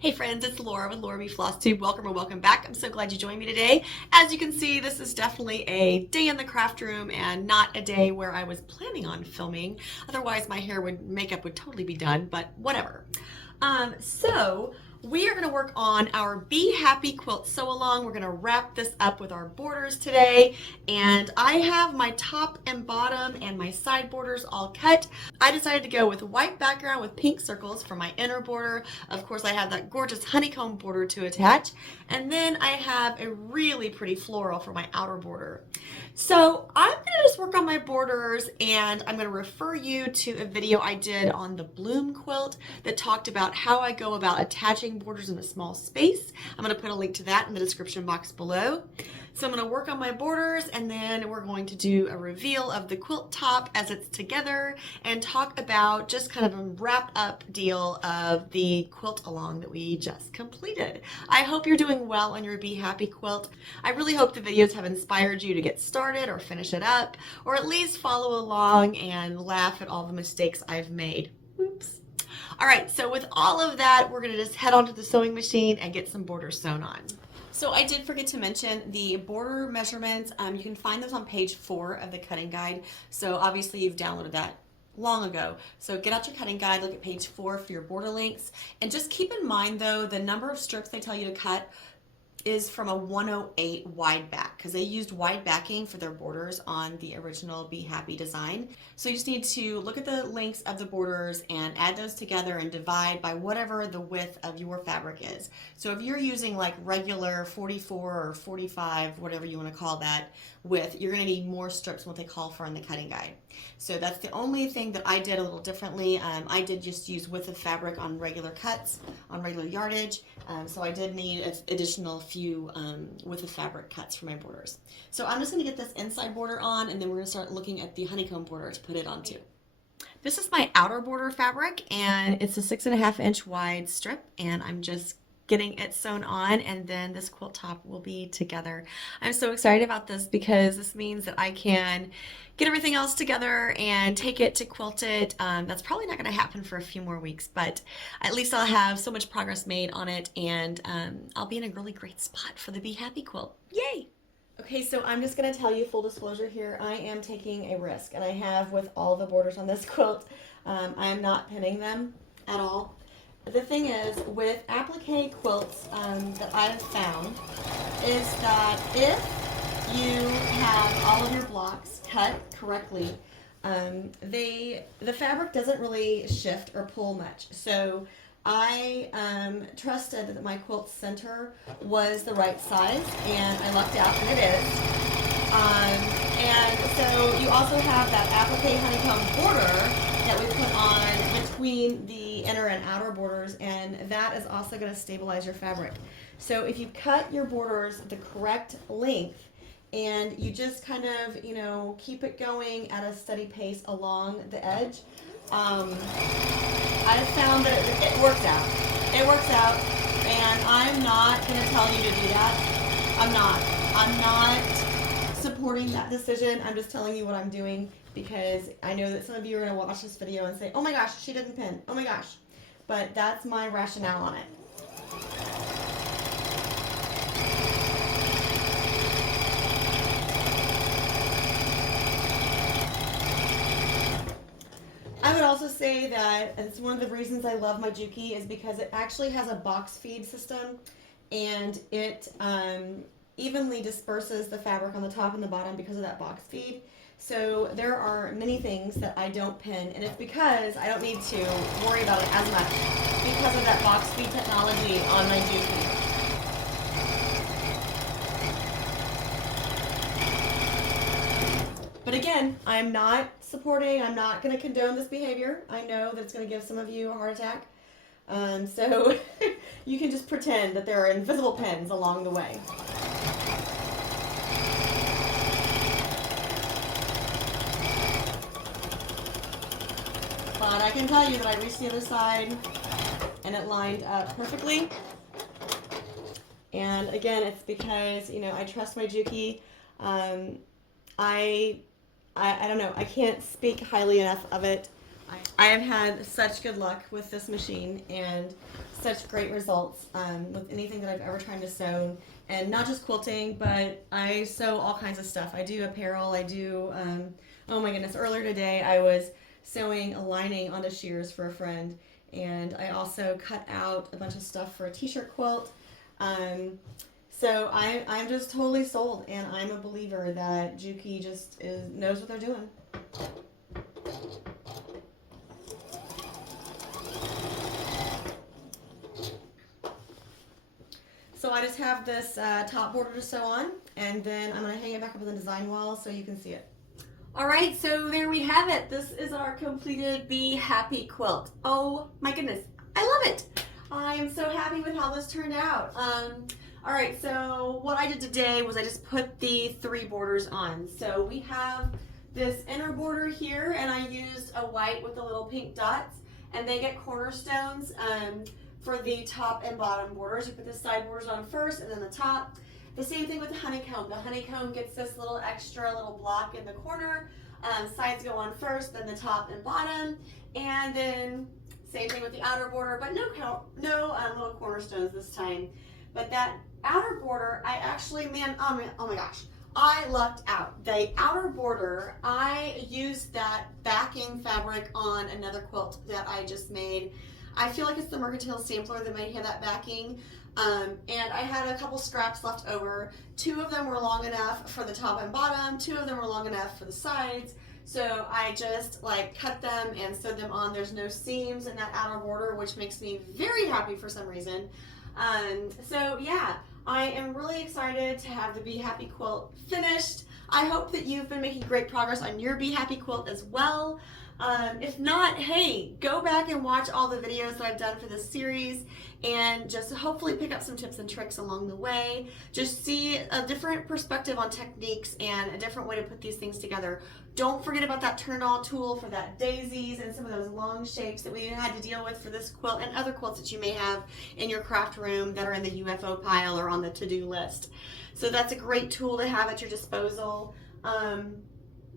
Hey friends, it's Laura with Laura B Floss Tube. Welcome or welcome back. I'm so glad you joined me today. As you can see, this is definitely a day in the craft room and not a day where I was planning on filming. Otherwise, my makeup would totally be done, but whatever. So we are going to work on our Be Happy quilt sew along. We're going to wrap this up with our borders today, and I have my top and bottom and my side borders all cut. I decided to go with white background with pink circles for my inner border. Of course, I have that gorgeous honeycomb border to attach, and then I have a really pretty floral for my outer border. So I'm going to just work on my borders, and I'm going to refer you to a video I did on the Bloom quilt that talked about how I go about attaching borders in a small space. I'm going to put a link to that in the description box below. So I'm going to work on my borders, and then we're going to do a reveal of the quilt top as it's together and talk about just kind of a wrap up deal of the quilt along that we just completed. I hope you're doing well on your Be Happy quilt. I really hope the videos have inspired you to get started or finish it up, or at least follow along and laugh at all the mistakes I've made. Oops. All right, so with all of that, we're going to just head onto the sewing machine and get some borders sewn on. So I did forget to mention the border measurements. You can find those on page 4 of the cutting guide. So obviously you've downloaded that long ago. So get out your cutting guide, look at page 4 for your border lengths. And just keep in mind though, the number of strips they tell you to cut is from a 108 wide back, because they used wide backing for their borders on the original Be Happy design. So you just need to look at the lengths of the borders and add those together and divide by whatever the width of your fabric is. So if you're using like regular 44 or 45, whatever you want to call that width, you're going to need more strips than what they call for in the cutting guide. So that's the only thing that I did a little differently. I did just use width of fabric on regular cuts, on regular yardage. So I did need an additional few width of fabric cuts for my borders. So I'm just going to get this inside border on, and then we're going to start looking at the honeycomb border to put it onto. This is my outer border fabric, and it's a 6.5 inch wide strip, and I'm just getting it sewn on, and then this quilt top will be together. I'm so excited about this because this means that I can get everything else together and take it to quilt it. That's probably not going to happen for a few more weeks, but at least I'll have so much progress made on it, and I'll be in a really great spot for the Be Happy quilt. Yay! Okay, so I'm just going to tell you full disclosure here, I am taking a risk, and I have with all the borders on this quilt. I am not pinning them at all. The thing is, with applique quilts that I've found, is that if you have all of your blocks cut correctly, the fabric doesn't really shift or pull much. So I trusted that my quilt center was the right size, and I lucked out, and it is. And so you also have that applique honeycomb border that we put on between the inner and outer borders, and that is also going to stabilize your fabric. So if you cut your borders the correct length and you just kind of, keep it going at a steady pace along the edge, I've found that it works out. It works out, and I'm not going to tell you to do that. I'm not supporting that decision. I'm just telling you what I'm doing, because I know that some of you are going to watch this video and say, oh my gosh, she didn't pin. Oh my gosh. But that's my rationale on it. I would also say that it's one of the reasons I love my Juki is because it actually has a box feed system, and it evenly disperses the fabric on the top and the bottom because of that box feed. So there are many things that I don't pin, and it's because I don't need to worry about it as much because of that box feed technology on my Juki. But again, I'm not going to condone this behavior. I know that it's going to give some of you a heart attack. So you can just pretend that there are invisible pins along the way. But I can tell you that I reached the other side and it lined up perfectly. And again, it's because, I trust my Juki. I don't know, I can't speak highly enough of it. I have had such good luck with this machine, and such great results with anything that I've ever tried to sew, and not just quilting, but I sew all kinds of stuff. I do apparel. I do. Oh my goodness! Earlier today, I was sewing a lining onto shears for a friend, and I also cut out a bunch of stuff for a t-shirt quilt. So I'm just totally sold, and I'm a believer that Juki just knows what they're doing. So I just have this top border to sew on, and then I'm going to hang it back up on the design wall so you can see it. All right, so there we have it. This is our completed Be Happy quilt. Oh my goodness, I love it. I'm so happy with how this turned out. All right, so what I did today was I just put the 3 borders on. So we have this inner border here, and I used a white with the little pink dots, and they get cornerstones for the top and bottom borders. You put the side borders on first and then the top. The same thing with the honeycomb. The honeycomb gets this little extra little block in the corner. Sides go on first, then the top and bottom, and then same thing with the outer border, but no little cornerstones this time. But that outer border, I actually, oh my gosh, I lucked out. The outer border, I used that backing fabric on another quilt that I just made. I feel like it's the Mercantile Sampler that might have that backing. And I had a couple scraps left over. 2 of them were long enough for the top and bottom. 2 of them were long enough for the sides. So I just like cut them and sewed them on. There's no seams in that outer border, which makes me very happy for some reason. So yeah, I am really excited to have the Be Happy quilt finished. I hope that you've been making great progress on your Be Happy quilt as well. If not, hey, go back and watch all the videos that I've done for this series and just hopefully pick up some tips and tricks along the way. Just see a different perspective on techniques and a different way to put these things together. Don't forget about that turn-all tool for that daisies and some of those long shapes that we had to deal with for this quilt and other quilts that you may have in your craft room that are in the UFO pile or on the to-do list. So that's a great tool to have at your disposal.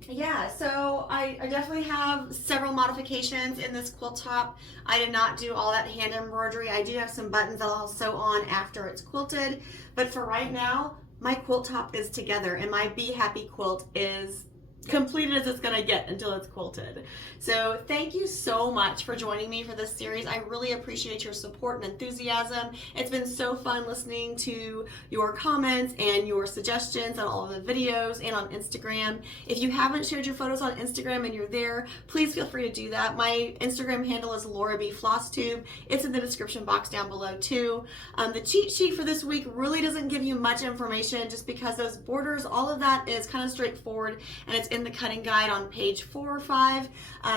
Yeah, so I definitely have several modifications in this quilt top. I did not do all that hand embroidery. I do have some buttons that I'll sew on after it's quilted, but for right now, my quilt top is together and my Be Happy quilt is completed as it's gonna get until it's quilted. So thank you so much for joining me for this series. I really appreciate your support and enthusiasm. It's been so fun listening to your comments and your suggestions on all of the videos and on Instagram. If you haven't shared your photos on Instagram and you're there, please feel free to do that. My Instagram handle is Lori B Flosstube. It's in the description box down below too. The cheat sheet for this week really doesn't give you much information just because those borders, all of that is kind of straightforward, and it's in the cutting guide on page 4 or 5.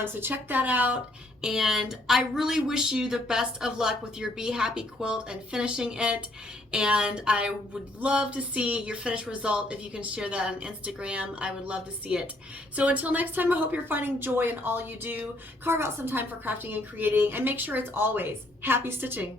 So check that out. And I really wish you the best of luck with your Be Happy quilt and finishing it. And I would love to see your finished result. If you can share that on Instagram, I would love to see it. So until next time, I hope you're finding joy in all you do. Carve out some time for crafting and creating, and make sure it's always happy stitching.